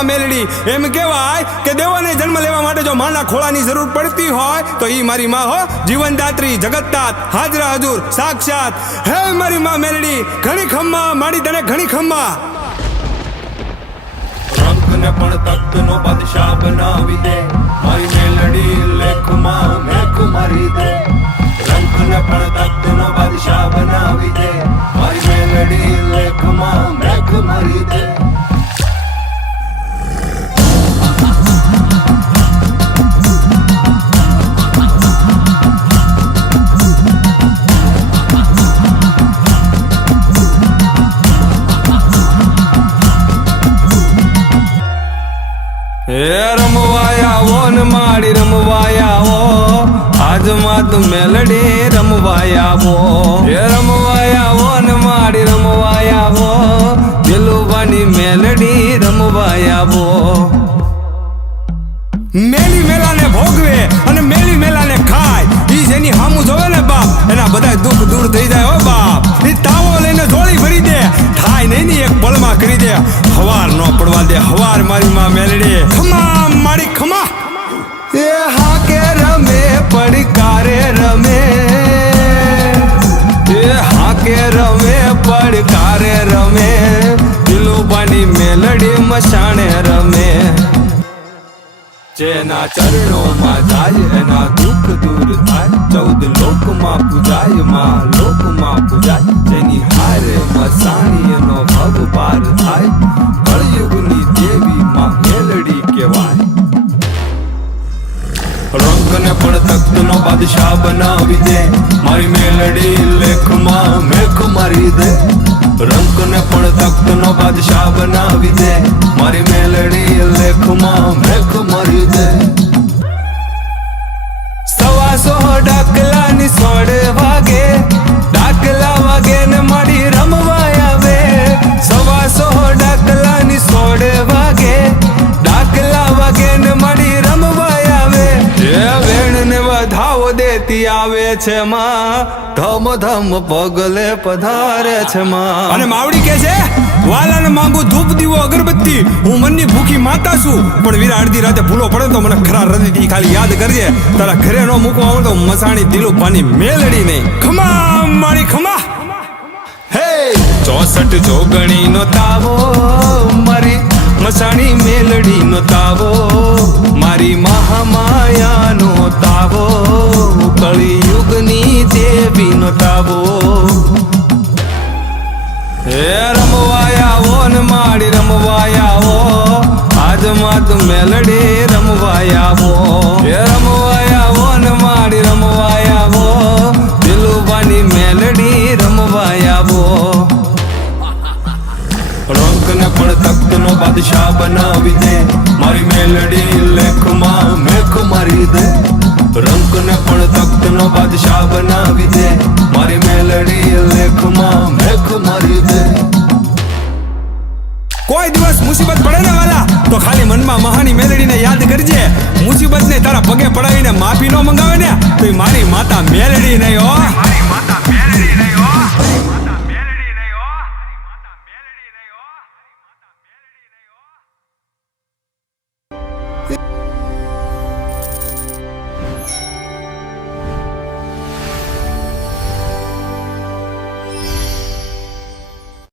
માં મેલડી. એમ કહેવાય કે દેવોને જન્મ લેવા માટે જો માના ખોળાની જરૂર પડતી હોય તો ઈ મારી માં હો, જીવનદાત્રી, જગતદાત, હાજરા હજુર, સાક્ષાત. હે મારી માં મેલડી, ઘણી ખમ્મા માડી તને ઘણી ખમ્મા. રંગને પણ તખ્તનો બાદશાહ બનાવી દે, મારી મેલડી લેખમાં મેખ મારી દે. રંગને પણ તખ્તનો બાદશાહ બનાવી દે, મારી મેલડી લેખમાં મેખ મારી દે. રમવાયા ઓ ને માડી રમવાયા ઓ, આજ માત મેલડી રમવાયા ઓ. રમવાયા ઓ ને માડી રમવાયા ઓ, દિલુબાની મેલડી રમવાયા ઓ. મેલી મેલાને ભોગવે અને મેલી મેલાને ખાય, ઈ જેની હામું જોવે ને બાપ, એના બધા દુઃખ દૂર થઈ જાય હો બાપ. ઈ તાવો લઈને ઝોળી ભરી દે, થાય નહીં ની એક પળમાં કરી દે. હવાર નો પડવા દે, હવાર મારી માં મેલડી. ખમા મારી ખમા. એ હા કે રમે પડકારે રમે, એ હા કે રમે પડકારે રમે, દિલુબાની મેલડી મસાણે રમે. જેના ચરણોમાં જાય એના દુઃખ દૂર થાય, 14 લોકમાં પૂજાય માં લોકમાં પૂજાય. જેની હારે મસાણી એનો ભવ પાર થાય, કળયુગની દેવી માં મેલડી કહેવાય. રંગને પણ તખ્તનો બાદશાહ બનાવી દે, મારી મેલડી લેખમાં મેખ મારી દે. રંગને પણ તખ્તનો બાદશાહ બનાવી દે, મારી મેલડી લેખમાં મેખ મારી દે. 125 ડાકલાની 16 વાગે, ડાકલા વાગે ને માડી રમવા આવે. 125 ડાકલાની 16 વાગે, ડાકલા વાગે ને માડી રમવા આવે. એ વેણ ને વધાવો દેતી આવે છે માં, ધમ ધમ પગલે પધારે છે માં. અને માવડી કે છે, વાલાને માંગુ ધૂપ દીવો અગરબત્તી, હું મનની ભૂખી માતા છું, પણ વીરા અડધી રાતે ભૂલો પડે તો મને ખરા હૃદયથી ખાલી યાદ કરજે. તારા ઘરે નો મૂકવા આવે તો મસાણી દિલુબાની મેલડી નહીં. ખમા મારી ખમા. હે 64 જોગણી નો તાવો, મારી મસાણી મેલડી નો તાવો, મારી મહામાયા નો તાવો, કળિયુગની દેવી નો તાવો. હે રમવાયા ઓ ને માડી રમવાયા ઓ, આજ માત મેલડી રમવાયા ઓ. હે રમવાયા ઓ ને માડી રમવાયા ઓ, દિલુબાની મેલડી રમવાયા ઓ. રંગને પણ તખ્તનો બાદશાહ બનાવી દે, મારી મેલડી લેખમાં મેખ મારી દે. રંગને પણ તખ્તનો બાદશાહ બનાવી દે, મારી મેલડી લેખમાં મેખ મારી દે. કોઈ દિવસ મુસીબત પડે ને વાલા તો ખાલી મનમાં મહાની મેલડીને યાદ કરજે. મુસીબતને તારા પગે પડાવીને માફી ન મંગાવે ને તો મારી માતા મેલડી નહીં હો.